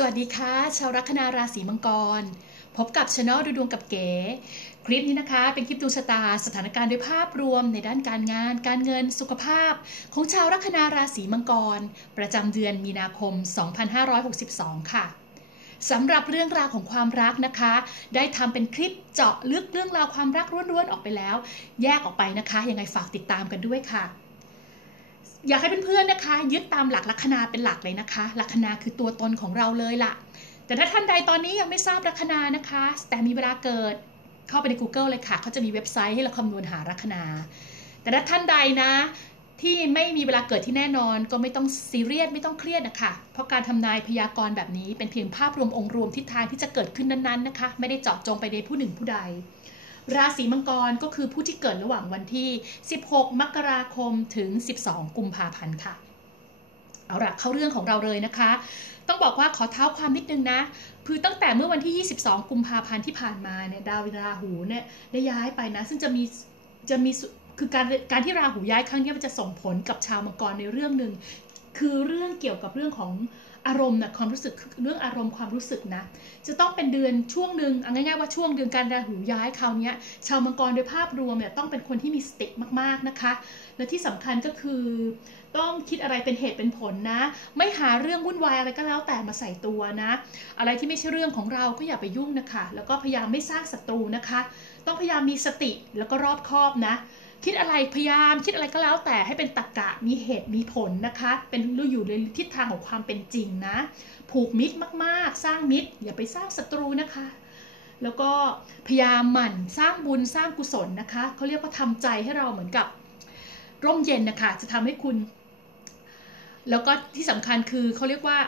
สวัสดีค่ะ ชาวลัคนาราศีมังกร พบกับช anel ดูดวงกับเก๋ คลิปนี้นะคะ เป็นคลิปดวงชะตา สถานการณ์โดยภาพรวมในด้านการงาน การเงินสุขภาพ ของชาวลัคนาราศีมังกร ประจำเดือนมีนาคม 2562 ค่ะสำหรับเรื่องราวของความรักนะคะ ได้ทำเป็นคลิปเจาะลึกเรื่องราวความรักล้วนๆออกไปแล้ว แยกออกไปนะคะยังไงฝากติดตามกันด้วยค่ะ อยากให้เพื่อนๆนะคะ ยึดตามหลักลัคนาเป็นหลักเลยนะคะ ลัคนาคือตัวตนของเราเลยล่ะ แต่ถ้าท่านใดตอนนี้ยังไม่ทราบลัคนานะคะ แต่มีเวลาเกิดเข้าไปใน Google เลยค่ะเขาจะมีเว็บไซต์ให้เราคำนวณหาลัคนา แต่ถ้าท่านใดนะที่ไม่มีเวลาเกิดที่แน่นอนก็ไม่ต้องซีเรียสไม่ต้องเครียดนะคะเพราะการทำนายพยากรณ์แบบนี้เป็นเพียงภาพรวมองค์รวมทิศทางที่จะเกิดขึ้นนั้นๆนะคะ ไม่ได้เจาะจงไปในผู้หนึ่งผู้ใด ราศีมังกรก็คือผู้ที่เกิดระหว่างวันที่ 16 มกราคมถึง 12 กุมภาพันธ์ค่ะ เอาละเข้าเรื่องของเราเลยนะคะ ต้องบอกว่าขอเท้าความนิดนึงนะคือตั้งแต่เมื่อวันที่ 22 กุมภาพันธ์ที่ผ่านมาเนี่ยดาวราหูเนี่ยได้ย้ายไปนะ ซึ่งจะมีจะมีคือการการที่ราหูย้ายครั้งนี้มันจะส่งผลกับชาวมังกรในเรื่องหนึ่งคือเรื่องเกี่ยวกับเรื่องของ อารมณ์นะความรู้สึกเรื่องอารมณ์ความรู้สึกนะ จะต้องเป็นเดือนช่วงหนึ่งเอาง่ายๆว่าช่วงเดือนการราหูย้ายคราวนี้ชาวมังกรโดยภาพรวมเนี่ยต้องเป็นคนที่มีสติมากๆนะคะ และที่สำคัญก็คือ ต้องคิดอะไรเป็นเหตุเป็นผลนะ ไม่หาเรื่องวุ่นวายอะไรก็แล้วแต่มาใส่ตัวนะ อะไรที่ไม่ใช่เรื่องของเราก็อย่าไปยุ่งนะคะ แล้วก็พยายามไม่สร้างศัตรูนะคะ ต้องพยายามมีสติแล้วก็รอบคอบนะ คิดอะไรพยายามคิดอะไรก็แล้วแต่ให้เป็นตรรกกะมีเหตุมีผลนะคะ เป็นรู้อยู่ในทิศทางของความเป็นจริงนะ ผูกมิตรมากๆ สร้างมิตร อย่าไปสร้างศัตรูนะคะ แล้วก็พยายามหมั่นสร้างบุญสร้างกุศลนะคะเขาเรียกว่าทำใจให้เราเหมือนกับร่มเย็นนะคะจะทำให้คุณ แล้วก็ที่สำคัญคือเขาเรียกว่า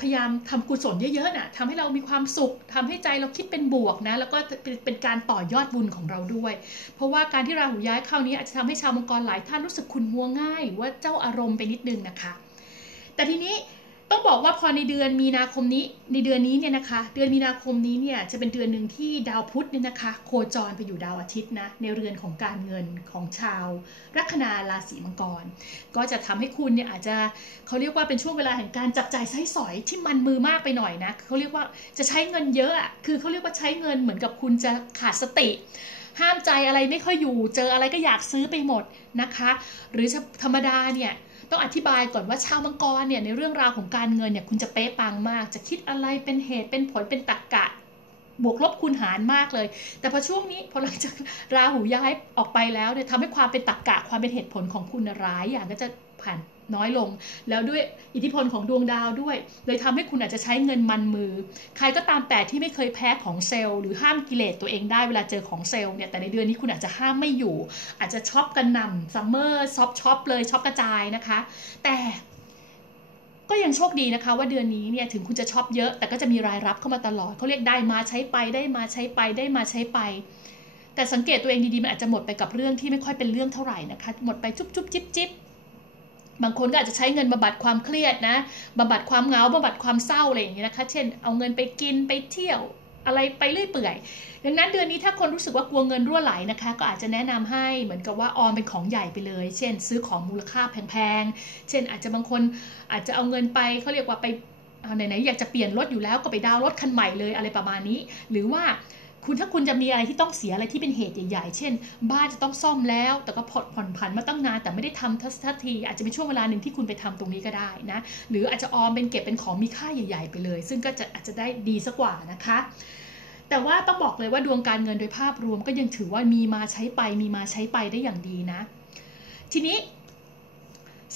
พยายามทำกุศลเยอะๆนะ่ะทำให้เรามีความสุขทำให้ใจเราคิดเป็นบวกนะ แล้วก็เป็นการต่อยอดบุญของเราด้วย เพราะว่าการที่ราหูย้ายคราวนี้อาจจะทำให้ชาวมังกรหลายท่านรู้สึกขุนมัวง่าย หรือว่าเจ้าอารมณ์ไปนิดนึงนะคะ แต่ทีนี้ ต้องบอกว่าพอในเดือนมีนาคมนี้ในเดือนนี้เนี่ยนะคะ เดือนมีนาคมนี้เนี่ยจะเป็นเดือนหนึ่งที่ดาวพุธเนี่ยนะคะ โคจรไปอยู่ดาวอาทิตย์นะในเรือนของการเงินของชาวลัคนาราศีมังกร ก็จะทำให้คุณเนี่ยอาจจะเขาเรียกว่าเป็นช่วงเวลาแห่งการจับจ่ายใช้สอยที่มันมือมากไปหน่อยนะเขาเรียกว่าจะใช้เงินเยอะอะคือเขาเรียกว่าใช้เงินเหมือนกับคุณจะขาดสติห้ามใจอะไรไม่ค่อยอยู่ เจออะไรก็อยากซื้อไปหมดนะคะ หรือธรรมดาเนี่ย ต้องอธิบายก่อนว่าชาวมังกรเนี่ยในเรื่องราวของการเงินเนี่ยคุณจะเป๊ะปังมาก จะคิดอะไรเป็นเหตุเป็นผลเป็นตรรกกะ บวกลบคูณหารมากเลย แต่พอช่วงนี้พอหลังจากราหูย้ายออกไปแล้วเนี่ยทำให้ความเป็นตรรกกะความเป็นเหตุผลของคุณร้ายอย่างก็จะ ผ่านน้อยลง แล้วด้วยอิทธิพลของดวงดาวด้วย เลยทำให้คุณอาจจะใช้เงินมันมือ ใครก็ตามแต่ที่ไม่เคยแพ้ของเซลล์หรือห้ามกิเลสตัวเองได้เวลาเจอของเซลล์เนี่ยแต่ในเดือนนี้คุณอาจจะห้ามไม่อยู่ อาจจะช็อปกันนำซัมเมอร์ช็อปช็อปเลยช็อปกระจายนะคะ แต่ก็ยังโชคดีนะคะว่าเดือนนี้เนี่ยถึงคุณจะช็อปเยอะ แต่ก็จะมีรายรับเข้ามาตลอดเขาเรียกได้มาใช้ไปได้มาใช้ไปได้มาใช้ไป แต่สังเกตตัวเองดีๆมันอาจจะหมดไปกับเรื่องที่ไม่ค่อยเป็นเรื่องเท่าไหร่นะคะหมดไปจุ๊บจุ๊บจิ๊บจิ๊บ บางคนก็อาจจะใช้เงินบำบัดความเครียดนะบำบัดความเหงาบำบัดความเศร้าอะไรอย่างนี้นะคะ เช่น เอาเงินไปกินไปเที่ยวอะไรไปเรื่อยเปื่อย ดังนั้นเดือนนี้ถ้าคนรู้สึกว่ากลัวเงินรั่วไหลนะคะ ก็อาจจะแนะนำให้เหมือนกับว่าออมเป็นของใหญ่ไปเลย เช่น ซื้อของมูลค่าแพงๆ เช่น อาจจะบางคนอาจจะเอาเงินไปเขาเรียกว่าไปไหนๆอยากจะเปลี่ยนรถอยู่แล้วก็ไปดาวน์รถคันใหม่เลยอะไรประมาณนี้ หรือว่า คุณถ้าคุณจะมีอะไรที่ต้องเสียอะไรที่เป็นเหตุใหญ่ๆ เช่น บ้านจะต้องซ่อมแล้ว แต่ก็ผ่อนผ่อนผันมาตั้งนานแต่ไม่ได้ทำทันที อาจจะเป็นช่วงเวลาหนึ่งที่คุณไปทำตรงนี้ก็ได้นะ หรืออาจจะออมเป็นเก็บเป็นของมีค่าใหญ่ ๆ ไปเลย ซึ่งก็จะอาจจะได้ดีสักกว่านะคะแต่ว่าต้องบอกเลยว่าดวงการเงินโดยภาพรวมก็ยังถือว่ามีมาใช้ไปมีมาใช้ไปได้อย่างดีนะ ทีนี้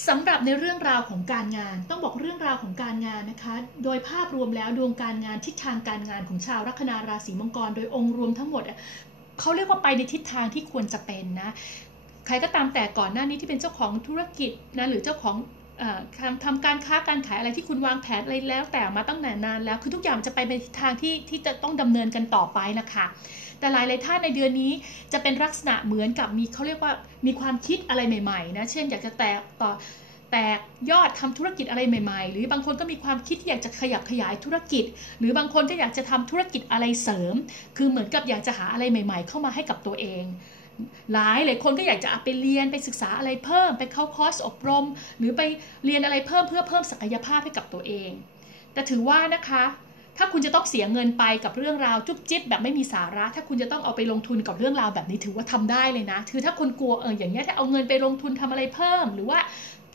สำหรับในเรื่องราวของการงาน ต้องบอกเรื่องราวของการงานนะคะ โดยภาพรวมแล้วดวงการงานทิศทางการงานของชาวลัคนาราศีมังกร โดยองค์รวมทั้งหมดเขาเรียกว่าไปในทิศทางที่ควรจะเป็นนะใครก็ตามแต่ก่อนหน้านี้ที่เป็นเจ้าของธุรกิจนะหรือเจ้าของทำทำการค้าการขายอะไรที่คุณวางแผนอะไรแล้วแต่มาตั้งนานแล้ว คือทุกอย่างจะไปในทิศทางที่ที่จะต้องดำเนินกันต่อไปนะคะ แต่หลายหลายท่านในเดือนนี้จะเป็นลักษณะเหมือนกับมีเขาเรียกว่ามีความคิดอะไรใหม่ๆนะเช่นอยากจะแตกต่อแตกยอดทำธุรกิจอะไรใหม่ๆ หรือบางคนก็มีความคิดที่อยากจะขยับขยายธุรกิจ หรือบางคนก็อยากจะทำธุรกิจอะไรเสริม คือเหมือนกับอยากจะหาอะไรใหม่ ๆ เข้ามาให้กับตัวเอง หลายหลายคนก็อยากจะไปเรียนไปศึกษาอะไรเพิ่ม ไปเข้าคอร์สอบรม หรือไปเรียนอะไรเพิ่มเพื่อเพิ่มศักยภาพให้กับตัวเอง แต่ถือว่านะคะ ถ้าคุณจะต้องเสียเงินไปกับเรื่องราวจุ๊บจิ๊บแบบไม่มีสาระ ถ้าคุณจะต้องเอาไปลงทุนกับเรื่องราวแบบนี้ถือว่าทำได้เลยนะ คือถ้าคนกลัวเอออย่างเงี้ยถ้าเอาเงินไปลงทุนทำอะไรเพิ่ม หรือว่า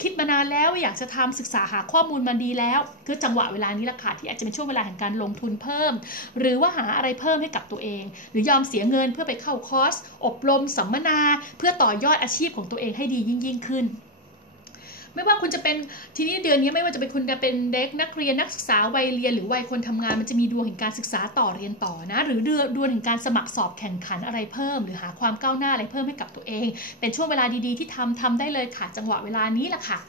คิดมานานแล้วอยากจะทำศึกษาหาข้อมูลมาดีแล้ว คือจังหวะเวลานี้แหละค่ะที่อาจจะเป็นช่วงเวลาแห่งการลงทุนเพิ่ม หรือว่าหาอะไรเพิ่มให้กับตัวเอง หรือยอมเสียเงินเพื่อไปเข้าคอร์สอบรมสัมมนา เพื่อต่อยอดอาชีพของตัวเองให้ดียิ่งยิ่งขึ้น ไม่ว่าคุณจะเป็นทีนี้เดือนนี้ไม่ว่าจะเป็นคุณจะเป็นเด็กนักเรียนนักศึกษาวัยเรียนหรือวัยคนทำงานมันจะมีดวงแห่งการศึกษาต่อเรียนต่อนะ หรือเดือนดวงแห่งการสมัครสอบแข่งขันอะไรเพิ่ม หรือหาความก้าวหน้าอะไรเพิ่มให้กับตัวเอง เป็นช่วงเวลาดีๆ ที่ทำทำได้เลยค่ะจังหวะเวลานี้แหละค่ะ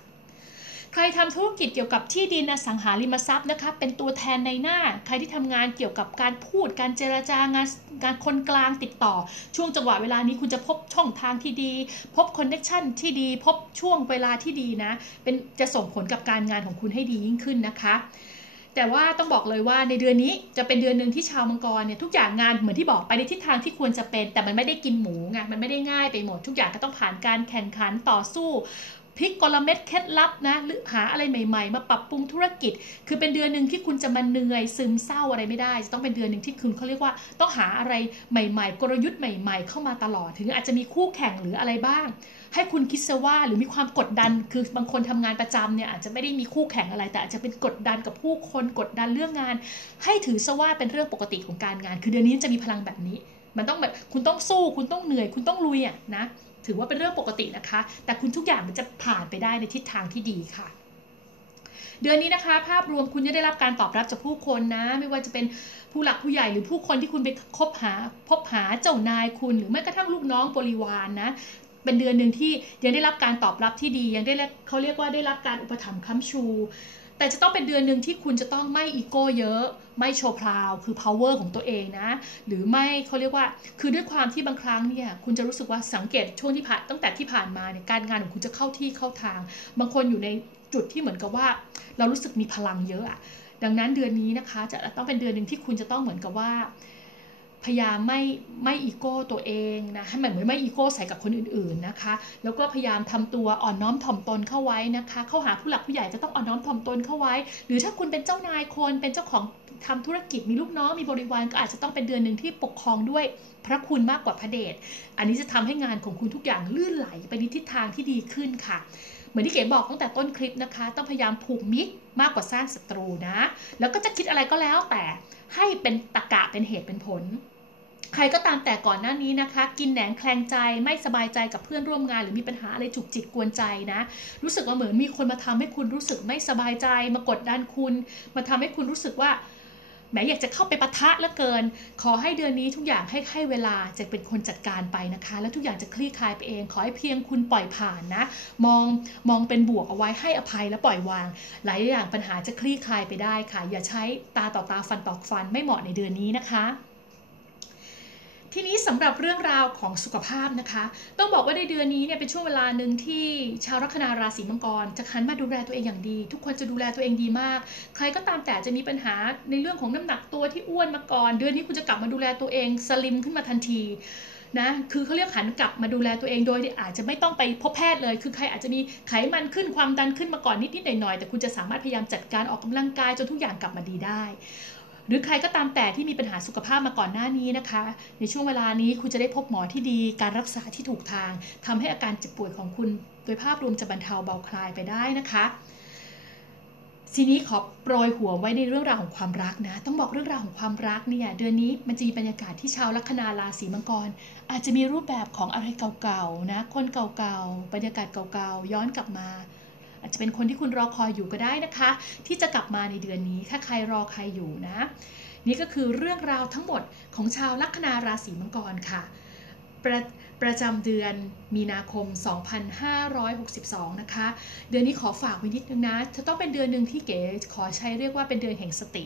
ใครทำธุรกิจเกี่ยวกับที่ดินอสังหาริมทรัพย์นะคะเป็นตัวแทนในหน้า ใครที่ทำงานเกี่ยวกับการพูด การเจรจางานการคนกลางติดต่อ ช่วงจังหวะเวลานี้คุณจะพบช่องทางที่ดี พบคอนเนคชันที่ดี พบช่วงเวลาที่ดีนะ เป็นจะส่งผลกับการงานของคุณให้ดียิ่งขึ้นนะคะแต่ว่าต้องบอกเลยว่าในเดือนนี้จะเป็นเดือนหนึ่งที่ชาวมังกรเนี่ยทุกอย่างงานเหมือนที่บอกไปในทิศทางที่ควรจะเป็น แต่มันไม่ได้กินหมูไงมันไม่ได้ง่ายไปหมด ทุกอย่างก็ต้องผ่านการแข่งขันต่อสู้ พลิกกลเม็ดเคล็ดลับนะหรือหาอะไรใหม่ ๆ มาปรับปรุงธุรกิจ คือเป็นเดือนหนึ่งที่คุณจะมาเหนื่อยซึมเศร้าอะไรไม่ได้ จะต้องเป็นเดือนหนึ่งที่คุณเขาเรียกว่าต้องหาอะไรใหม่ ๆ กลยุทธ์ใหม่ ๆ เข้ามาตลอด ถึงอาจจะมีคู่แข่งหรืออะไรบ้าง ให้คุณคิดซะว่าหรือมีความกดดัน คือบางคนทำงานประจำเนี่ยอาจจะไม่ได้มีคู่แข่งอะไร แต่อาจจะเป็นกดดันกับผู้คนกดดันเรื่องงาน ให้ถือซะว่าเป็นเรื่องปกติของการงาน คือเดือนนี้จะมีพลังแบบนี้ มันต้องแบบคุณต้องสู้ คุณต้องเหนื่อย คุณต้องลุยอะนะ ถือว่าเป็นเรื่องปกตินะคะ แต่คุณทุกอย่างมันจะผ่านไปได้ในทิศทางที่ดีค่ะเดือนนี้นะคะ ภาพรวมคุณจะได้รับการตอบรับจากผู้คนนะ ไม่ว่าจะเป็นผู้หลักผู้ใหญ่หรือผู้คนที่คุณไปคบหาพบหาเจ้านายคุณ หรือแม้กระทั่งลูกน้องบริวารนนะเป็นเดือนหนึ่งที่ยังได้รับการตอบรับที่ดี ยังได้เขาเรียกว่าได้รับการอุปถัมภ์ค้ำชู แต่จะต้องเป็นเดือนหนึ่งที่คุณจะต้องไม่อีโก้เยอะ ไม่โชว์พราว คือ power ของตัวเองนะ หรือไม่เขาเรียกว่า คือด้วยความที่บางครั้งเนี่ย คุณจะรู้สึกว่าสังเกตช่วงที่ผ่านตั้งแต่ที่ผ่านมาเนี่ย การงานของคุณจะเข้าที่เข้าทาง บางคนอยู่ในจุดที่เหมือนกับว่า เรารู้สึกมีพลังเยอะอะดังนั้นเดือนนี้นะคะ จะต้องเป็นเดือนหนึ่งที่คุณจะต้องเหมือนกับว่า พยายามไม่ไม่อีโก้ตัวเองนะให้มันเหมือนไม่อีโก้ใส่กับคนอื่นๆนะคะ แล้วก็พยายามทำตัวอ่อนน้อมถ่อมตนเข้าไว้นะคะ เข้าหาผู้หลักผู้ใหญ่จะต้องอ่อนน้อมถ่อมตนเข้าไว้ หรือถ้าคุณเป็นเจ้านายคนเป็นเจ้าของทำธุรกิจมีลูกน้องมีบริวารก็อาจจะต้องเป็นเดือนหนึ่งที่ปกครองด้วยพระคุณมากกว่าพระเดช อันนี้จะทำให้งานของคุณทุกอย่างลื่นไหลไปในทิศทางที่ดีขึ้นค่ะ เหมือนที่เก๋บอกตั้งแต่ต้นคลิปนะคะ ต้องพยายามผูกมิตรมากกว่าสร้างศัตรูนะ แล้วก็จะคิดอะไรก็แล้วแต่ให้เป็นตะกะเป็นเหตุเป็นผล ใครก็ตามแต่ก่อนหน้านี้นะคะ กินแหนงแคลงใจไม่สบายใจกับเพื่อนร่วมงาน หรือมีปัญหาอะไรจุกจิกกวนใจนะ รู้สึกว่าเหมือนมีคนมาทำให้คุณรู้สึกไม่สบายใจ มากดดันคุณ มาทำให้คุณรู้สึกว่าแหมอยากจะเข้าไปปะทะลือเกิน ขอให้เดือนนี้ทุกอย่างให้ให้เวลาจะเป็นคนจัดการไปนะคะ แล้วทุกอย่างจะคลี่คลายไปเอง ขอให้เพียงคุณปล่อยผ่านนะ มองมองเป็นบวกเอาไว้ให้อภัยและปล่อยวาง หลายอย่างปัญหาจะคลี่คลายไปได้ค่ะ อย่าใช้ตาต่อตาฟันต่อฟันไม่เหมาะในเดือนนี้นะคะ ทีนี้สำหรับเรื่องราวของสุขภาพนะคะ ต้องบอกว่าในเดือนนี้เนี่ยเป็นช่วงเวลาหนึ่งที่ชาวลัคนาราศีมังกร จะหันมาดูแลตัวเองอย่างดี ทุกคนจะดูแลตัวเองดีมาก ใครก็ตามแต่จะมีปัญหาในเรื่องของน้ำหนักตัวที่อ้วนมาก่อน เดือนนี้คุณจะกลับมาดูแลตัวเองสลิมขึ้นมาทันทีนะคือเขาเรียกหันกลับมาดูแลตัวเองโดยที่อาจจะไม่ต้องไปพบแพทย์เลย คือใครอาจจะมีไขมันขึ้นความดันขึ้นมาก่อนนิดๆหน่อยๆแต่คุณจะสามารถพยายามจัดการออกกำลังกายจนทุกอย่างกลับมาดีได้ หรือใครก็ตามแต่ที่มีปัญหาสุขภาพมาก่อนหน้านี้นะคะ ในช่วงเวลานี้คุณจะได้พบหมอที่ดี การรักษาที่ถูกทางทำให้อาการเจ็บป่วยของคุณโดยภาพรวมจะบรรเทาเบาคลายไปได้นะคะทีนี้ขอโปรยหัวไว้ในเรื่องราวของความรักนะ ต้องบอกเรื่องราวของความรักเนี่ยเดือนนี้มันจะมีบรรยากาศที่ชาวลัคนาราศีมังกร อาจจะมีรูปแบบของอะไรเก่าๆนะคนเก่าๆบรรยากาศเก่าๆย้อนกลับมา อาจจะเป็นคนที่คุณรอคอยอยู่ก็ได้นะคะ ที่จะกลับมาในเดือนนี้ถ้าใครรอใครอยู่นะ นี่ก็คือเรื่องราวทั้งหมดของชาวลัคนาราศีมังกรค่ะ ประประจำเดือนมีนาคม 2562 นะคะ เดือนนี้ขอฝากไว้นิดนึงนะ จะต้องเป็นเดือนหนึ่งที่เก๋ขอใช้เรียกว่าเป็นเดือนแห่งสติ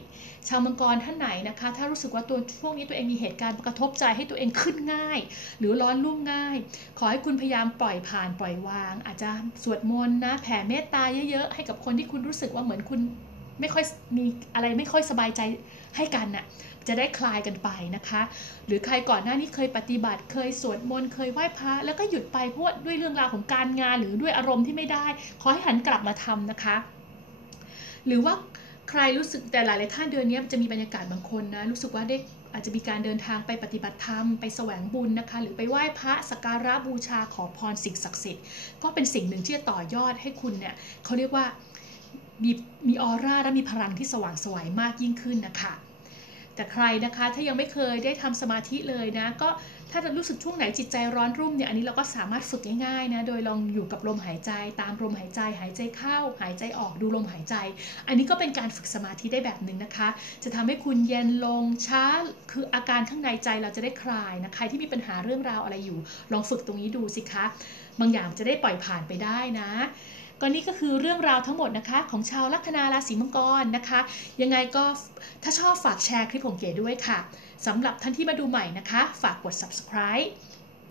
ชาวมังกรท่านไหนนะคะ ถ้ารู้สึกว่าตัวช่วงนี้ตัวเองมีเหตุการณ์กระทบใจให้ตัวเองขึ้นง่าย หรือร้อนรุ่มง่าย ขอให้คุณพยายามปล่อยผ่านปล่อยวาง อาจจะสวดมนต์นะแผ่เมตตาเยอะๆให้กับคนที่คุณรู้สึกว่าเหมือนคุณ ไม่ค่อยมีอะไรไม่ค่อยสบายใจให้กันน่ะจะได้คลายกันไปนะคะ หรือใครก่อนหน้านี้เคยปฏิบัติเคยสวดมนต์เคยไหว้พระแล้วก็หยุดไปเพราะด้วยเรื่องราวของการงานหรือด้วยอารมณ์ที่ไม่ได้ ขอให้หันกลับมาทำนะคะ หรือว่าใครรู้สึกแต่หลายๆท่านเดือนนี้จะมีบรรยากาศบางคนนะรู้สึกว่าได้อาจจะมีการเดินทางไปปฏิบัติธรรมไปแสวงบุญนะคะ หรือไปไหว้พระสักการะบูชาขอพรสิ่งศักดิ์สิทธิ์ก็เป็นสิ่งหนึ่งที่จะต่อยอดให้คุณเนี่ยเขาเรียกว่า มีมีออร่าและมีพลังที่สว่างสวยมากยิ่งขึ้นนะคะแต่ใครนะคะถ้ายังไม่เคยได้ทำสมาธิเลยนะ ก็ถ้าจะรู้สึกช่วงไหนจิตใจร้อนรุ่มเนี่ยอันนี้เราก็สามารถฝึกง่ายๆนะโดยลองอยู่กับลมหายใจตามลมหายใจ หายใจเข้า หายใจออกดูลมหายใจ อันนี้ก็เป็นการฝึกสมาธิได้แบบหนึ่งนะคะ จะทำให้คุณเย็นลงช้าคืออาการข้างในใจเราจะได้คลายนะใครที่มีปัญหาเรื่องราวอะไรอยู่ ลองฝึกตรงนี้ดูสิคะ บางอย่างจะได้ปล่อยผ่านไปได้นะ ก็นี่ก็คือเรื่องราวทั้งหมดนะคะ ของชาวลัคนาราศีมังกรนะคะ ยังไงก็ถ้าชอบฝากแชร์คลิปของเก๋ด้วยค่ะสำหรับท่านที่มาดูใหม่นะคะ ฝากกด subscribe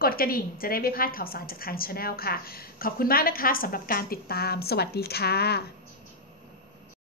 กดกระดิ่งจะได้ไม่พลาดข่าวสารจากทางช anel ค่ะ ขอบคุณมากนะคะสำหรับการติดตาม สวัสดีค่ะ